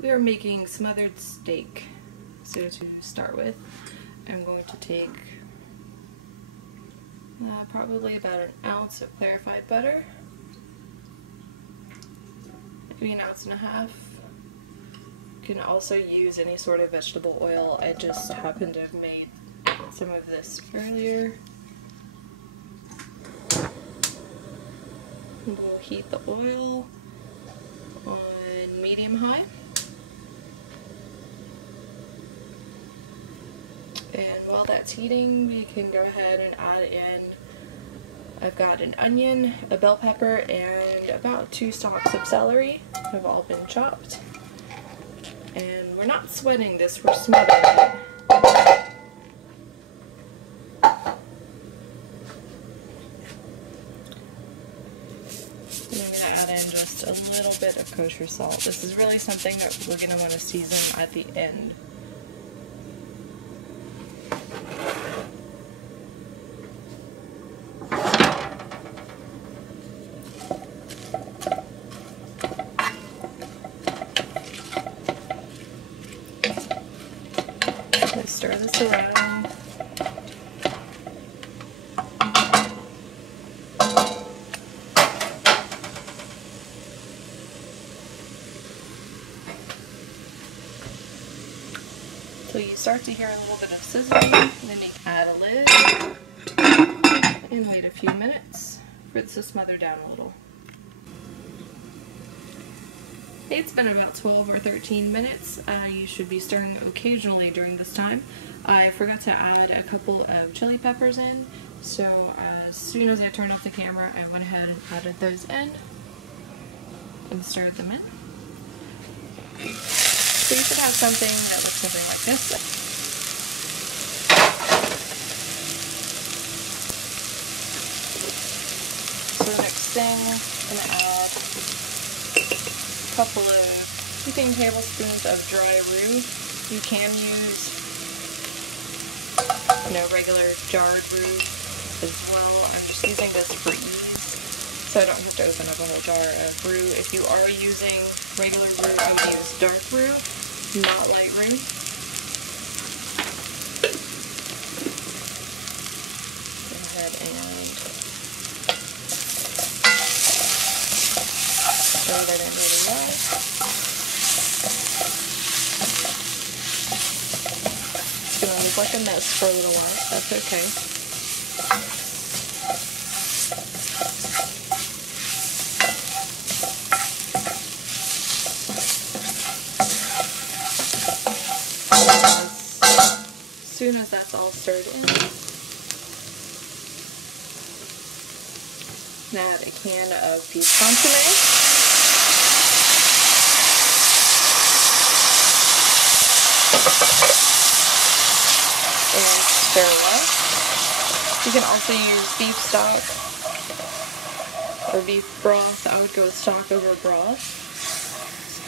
We are making smothered steak. So to start with, I'm going to take probably about an ounce of clarified butter, maybe an ounce and a half. You can also use any sort of vegetable oil. I just happen to have made some of this earlier. And we'll heat the oil on medium-high. And while that's heating, we can go ahead and add in, I've got an onion, a bell pepper, and about 2 stalks of celery have all been chopped. And we're not sweating this, we're smothering it. And I'm going to add in just a little bit of kosher salt. This is really something that we're going to want to season at the end. Stir this around. Till you start to hear a little bit of sizzling, and then you can add a lid and wait a few minutes for it to smother down a little. It's been about 12 or 13 minutes. You should be stirring occasionally during this time. I forgot to add a couple of chili peppers in, so as soon as I turned off the camera, I went ahead and added those in and stirred them in. So you should have something that looks something like this. So the next thing, I'm going to add couple of heaping tablespoons of dry roux. You can use, regular jarred roux as well. I'm just using this for ease, so I don't have to open up a whole jar of roux. If you are using regular roux, I would use dark roux, not light roux. Go ahead and stir that in really well. It's going to look like a mess for a little while, that's okay. As soon as that's all stirred in, add a can of beef consomme. And stir well. You can also use beef stock or beef broth. I would go with stock over broth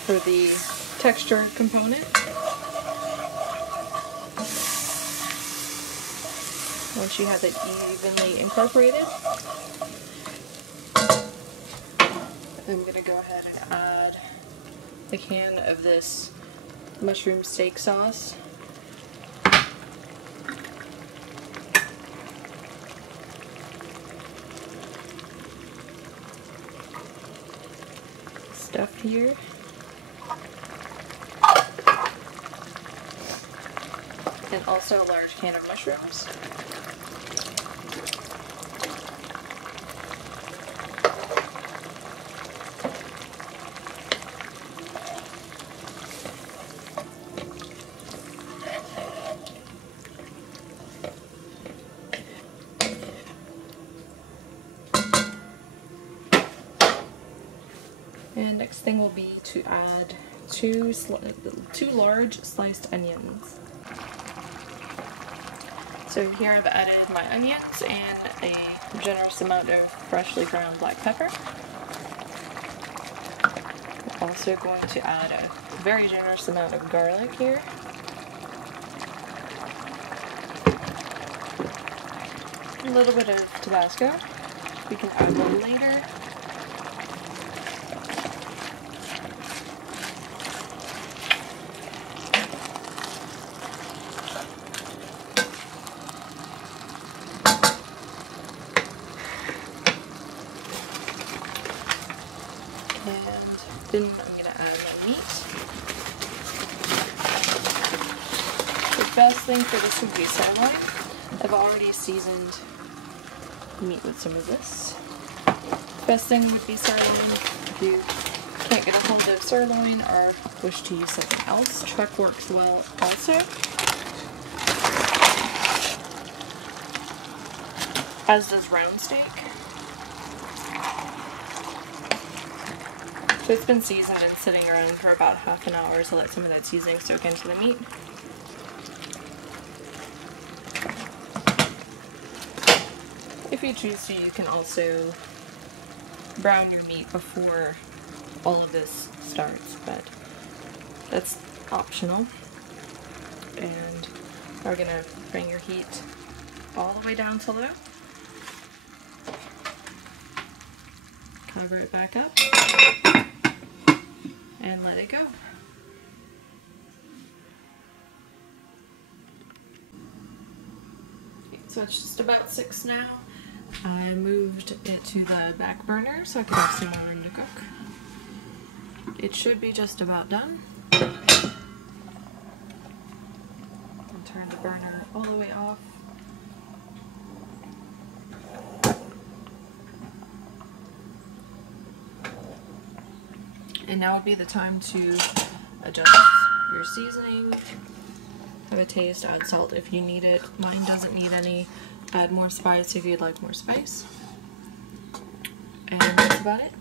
for the texture component. Once you have it evenly incorporated, I'm going to go ahead and add a can of this mushroom steak sauce. Stuff here. And also a large can of mushrooms. And next thing will be to add two large sliced onions. So here I've added my onions and a generous amount of freshly ground black pepper. I'm also going to add a very generous amount of garlic here. A little bit of Tabasco. We can add one later. And then I'm going to add my meat. The best thing for this would be sirloin. I've already seasoned the meat with some of this. Best thing would be sirloin. If you can't get a hold of sirloin or wish to use something else, chuck works well also. As does round steak. So it's been seasoned and sitting around for about half an hour to let some of that seasoning soak into the meat. If you choose to, you can also brown your meat before all of this starts, but that's optional. And we're gonna bring your heat all the way down to low. Cover it back up and let it go. Okay, so it's just about 6 now. I moved it to the back burner so I could have some more room to cook. It should be just about done. And turn the burner all the way off. And now would be the time to adjust your seasoning. Have a taste, add salt if you need it. Mine doesn't need any. Add more spice if you'd like more spice. And that's about it.